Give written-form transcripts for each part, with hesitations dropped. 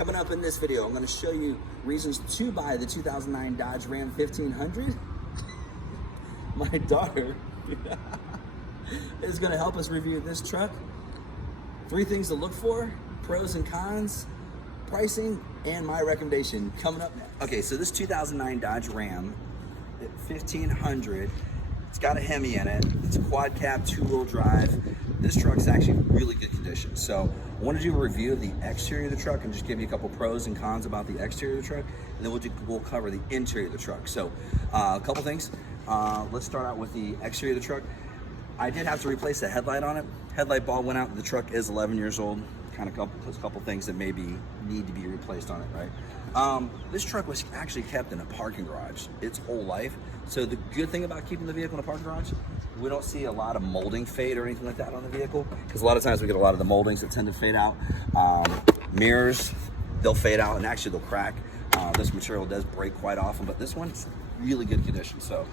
Coming up in this video, I'm going to show you reasons to buy the 2009 Dodge Ram 1500. My daughter is going to help us review this truck. 3 things to look for, pros and cons, pricing, and my recommendation coming up next. Okay, so this 2009 Dodge Ram 1500, it's got a Hemi in it. It's a quad cab, 2-wheel drive. This truck's actually in really good condition. So I want to do a review of the exterior of the truck and just give you a couple pros and cons about the exterior of the truck, and then we'll cover the interior of the truck. So a couple things. Let's start out with the exterior of the truck. I did have to replace the headlight on it. Headlight bulb went out. The truck is 11 years old. Kind of a couple things that maybe need to be replaced on it, right? This truck was actually kept in a parking garage its whole life. So the good thing about keeping the vehicle in a parking garage, we don't see a lot of molding fade or anything like that on the vehicle, because a lot of times we get a lot of the moldings that tend to fade out. Mirrors, they'll fade out and actually they'll crack. This material does break quite often, but this one's really good condition. So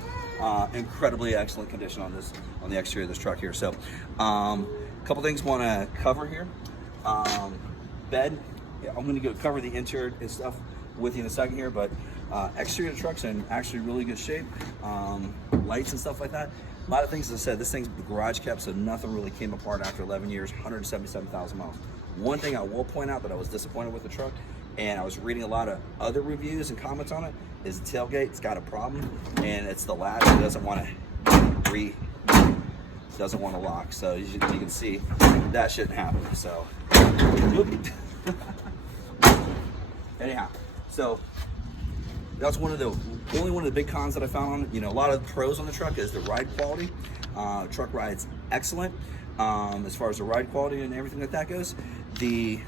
incredibly excellent condition on the exterior of this truck here. So a couple things want to cover here. Bed, yeah, I'm going to go cover the interior and stuff with you in a second here, but exterior of the truck's in actually really good shape. Lights and stuff like that. A lot of things, as I said, this thing's garage kept, so nothing really came apart after 11 years, 177,000 miles. One thing I will point out that I was disappointed with the truck, and I was reading a lot of other reviews and comments on it, is the tailgate. It's got a problem, and it's the latch that doesn't want to lock. So you can see that shouldn't happen. So anyhow, so that's only one of the big cons that I found on it. You know, a lot of pros on the truck is the ride quality. Truck ride's excellent as far as the ride quality and everything like that goes. The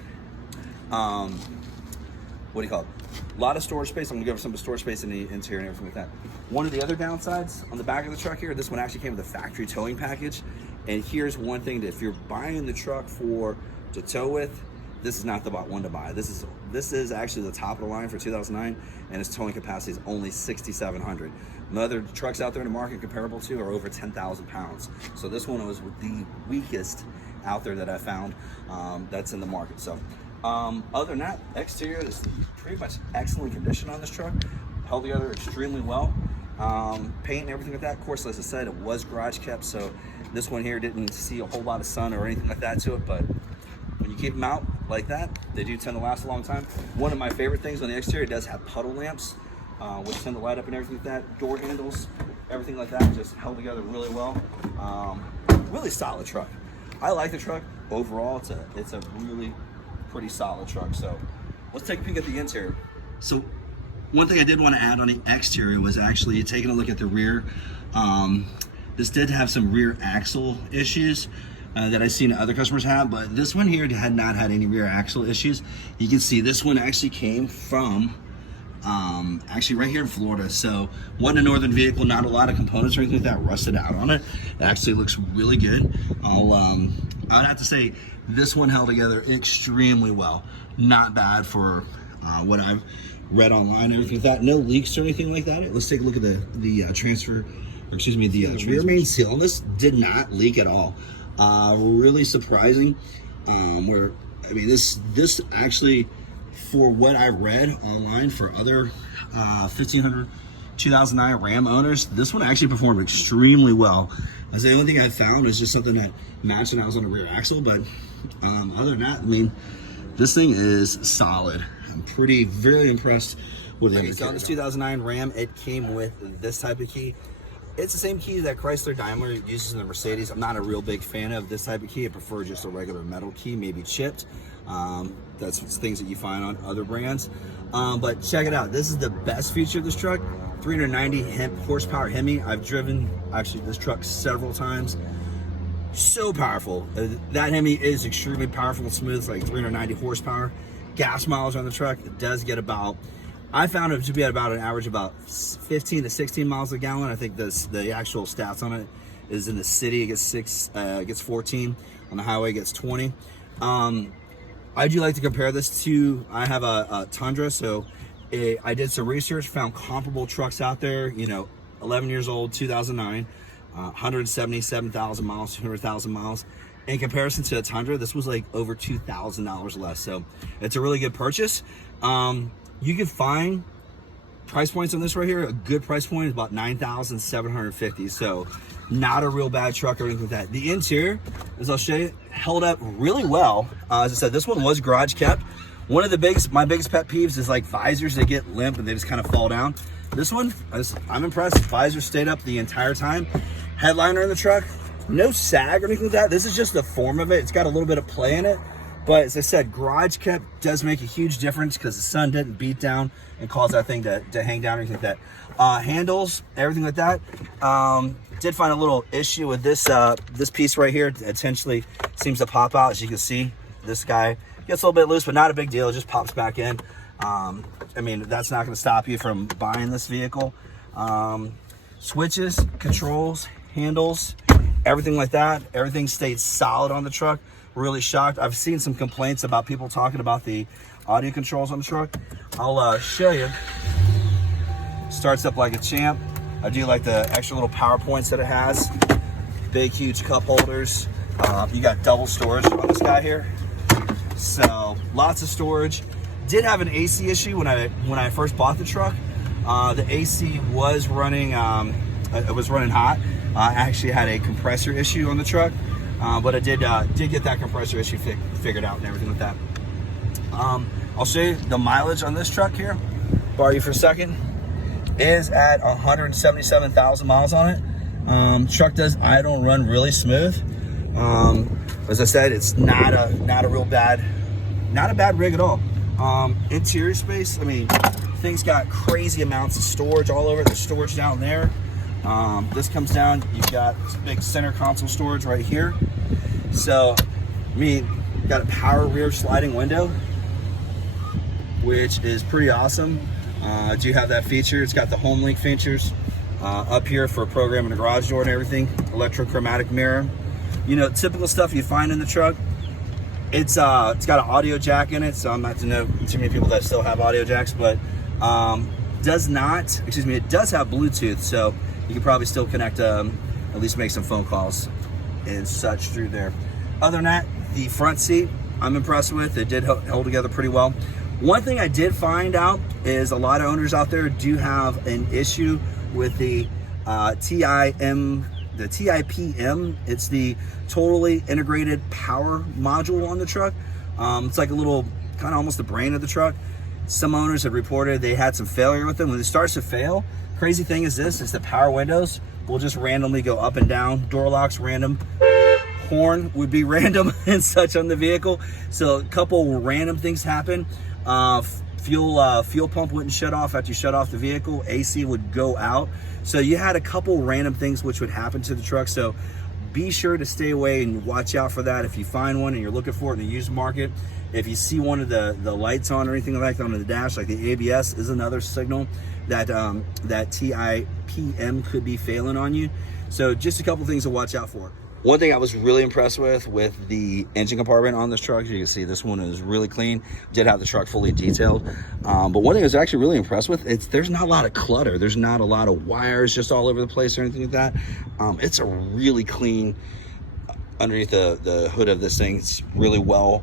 what do you call it? A lot of storage space. I'm gonna give her some storage space in the interior and everything like that. One of the other downsides on the back of the truck here, this one actually came with a factory towing package. And here's one thing, that if you're buying the truck to tow with, this is not the one to buy. This is actually the top of the line for 2009, and its towing capacity is only 6,700. The other trucks out there in the market comparable to are over 10,000 pounds. So this one was the weakest out there that I found that's in the market. So other than that, exterior is pretty much excellent condition on this truck. Held together extremely well. Paint and everything like that. Of course, as I said, it was garage kept, so this one here didn't see a whole lot of sun or anything like that to it, but when you keep them out like that, they do tend to last a long time. One of my favorite things on the exterior, does have puddle lamps, which tend to light up and everything like that. Door handles, everything like that, just held together really well. Really solid truck. I like the truck overall. It's a really pretty solid truck. So let's take a peek at the interior. So one thing I did want to add on the exterior was actually taking a look at the rear. This did have some rear axle issues that I've seen other customers have, but this one here had not had any rear axle issues. You can see this one actually came from actually right here in Florida. So wasn't a northern vehicle, not a lot of components or anything like that rusted out on it. It actually looks really good. I'd have to say this one held together extremely well. Not bad for what I've read online and everything like that. No leaks or anything like that. Let's take a look at the rear main seal. And this did not leak at all. Really surprising. This actually, for what I read online for other 1500 2009 Ram owners, this one actually performed extremely well. As the only thing I found was just something that matched when I was on the rear axle, but other than that, I mean, this thing is solid. I'm very impressed with it. So on this 2009 Ram, it came with this type of key. It's the same key that Chrysler Daimler uses in the Mercedes. I'm not a real big fan of this type of key. I prefer just a regular metal key, maybe chipped. That's things that you find on other brands. But check it out. This is the best feature of this truck. 390 horsepower Hemi. I've driven actually this truck several times. So powerful. That Hemi is extremely powerful and smooth. It's like 390 horsepower. Gas mileage on the truck, it does get about, I found it to be at about an average about 15 to 16 miles a gallon. I think the actual stats on it is in the city, it gets 14. On the highway, it gets 20. I do like to compare this to, I have a Tundra, so I did some research, found comparable trucks out there, 11 years old, 2009, 177,000 miles, 200,000 miles. in comparison to a Tundra, this was like over $2,000 less. So it's a really good purchase. You can find price points on this right here. A good price point is about $9,750. So not a real bad truck or anything like that. The interior, as I'll show you, held up really well. As I said, this one was garage kept. One of my biggest pet peeves is like visors. They get limp and they just kind of fall down. This one, I'm impressed. Visor stayed up the entire time. Headliner in the truck, no sag or anything like that. This is just the form of it. It's got a little bit of play in it. But as I said, garage kept does make a huge difference because the sun didn't beat down and cause that thing to hang down or anything like that. Handles, everything like that. Did find a little issue with this this piece right here. It essentially seems to pop out. As you can see, this guy gets a little bit loose, but not a big deal. It just pops back in. I mean, that's not going to stop you from buying this vehicle. Switches, controls, handles, everything like that. Everything stayed solid on the truck. Really shocked. I've seen some complaints about people talking about the audio controls on the truck. I'll show you. Starts up like a champ. I do like the extra little power points that it has. Big, huge cup holders. You got double storage on this guy here. So lots of storage. Did have an AC issue when I first bought the truck. The AC was running, it was running hot. I actually had a compressor issue on the truck, but I did get that compressor issue figured out and everything like that. I'll show you the mileage on this truck here. Borrow you for a second. Is at 177,000 miles on it. Truck does idle and run really smooth. As I said, it's not a real bad, not a bad rig at all. Interior space, I mean, things got crazy amounts of storage all over. There's storage down there. This comes down, you've got big center console storage right here. So, I mean, got a power rear sliding window, which is pretty awesome. Do you have that feature? It's got the home link features up here for programming the garage door and everything. Electrochromatic mirror. You know, typical stuff you find in the truck. It's got an audio jack in it, so I'm not to know too many people that still have audio jacks, but it does have Bluetooth, so you can probably still connect, at least make some phone calls and such through there. Other than that, the front seat, I'm impressed with. It did hold together pretty well. One thing I did find out is a lot of owners out there do have an issue with the TIPM. It's the totally integrated power module on the truck. It's like a little, kind of almost the brain of the truck. Some owners have reported they had some failure with them. When it starts to fail, crazy thing is the power windows will just randomly go up and down. Door locks random. Horn would be random and such on the vehicle. So a couple random things happen. Fuel pump wouldn't shut off after you shut off the vehicle. AC would go out. So you had a couple random things which would happen to the truck. So be sure to stay away and watch out for that if you find one and you're looking for it in the used market. If you see one of the lights on or anything like that on the dash, like the ABS is another signal that that TIPM could be failing on you. So just a couple things to watch out for. One thing I was really impressed with the engine compartment on this truck, you can see this one is really clean. Did have the truck fully detailed. But one thing I was actually really impressed with, there's not a lot of clutter. There's not a lot of wires just all over the place or anything like that. It's a really clean, underneath the hood of this thing, it's really well.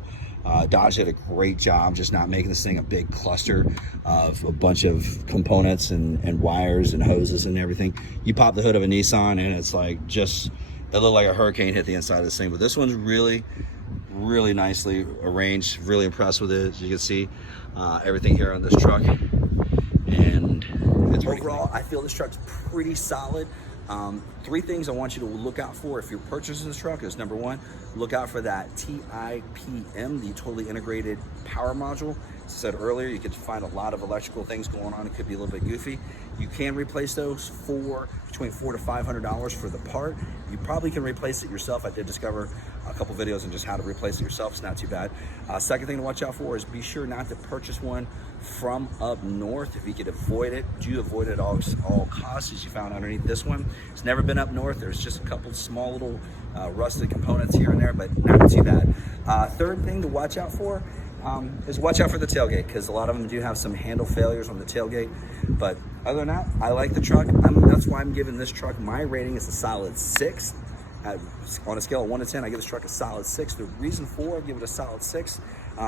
Dodge did a great job just not making this thing a big cluster of a bunch of components and wires and hoses and everything. You pop the hood of a Nissan and it's like just, it looked like a hurricane hit the inside of this thing. But this one's really, really nicely arranged. Really impressed with it. As you can see, everything here on this truck. And it's overall, I feel this truck's pretty solid. Three things I want you to look out for if you're purchasing this truck is, number one, look out for that TIPM, the totally integrated power module. As I said earlier, you can find a lot of electrical things going on. It could be a little bit goofy. You can replace those for between $400 to $500 for the part. You probably can replace it yourself. I did discover a couple videos on just how to replace it yourself. It's not too bad. Second thing to watch out for is be sure not to purchase one from up north. If you could avoid it, do avoid it at all costs, as you found underneath this one. It's never been up north. There's just a couple small little rusted components here and there, but not too bad. Third thing to watch out for is watch out for the tailgate, because a lot of them do have some handle failures on the tailgate. But other than that, I like the truck. That's why I'm giving this truck, my rating is a solid 6 On a scale of 1 to 10, I give this truck a solid 6. The reason for I give it a solid 6,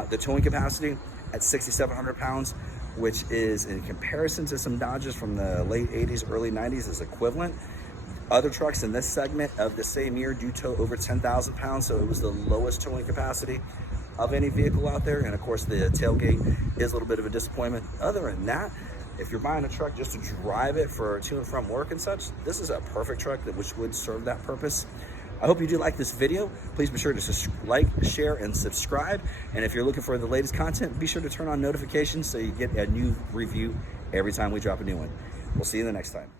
the towing capacity at 6,700 pounds, which is in comparison to some Dodges from the late 80s, early 90s, is equivalent. Other trucks in this segment of the same year do tow over 10,000 pounds, so it was the lowest towing capacity of any vehicle out there. And of course, the tailgate is a little bit of a disappointment. Other than that, if you're buying a truck just to drive it for to and from work and such, this is a perfect truck which would serve that purpose. I hope you do like this video. Please be sure to like, share, and subscribe. And if you're looking for the latest content, be sure to turn on notifications so you get a new review every time we drop a new one. We'll see you the next time.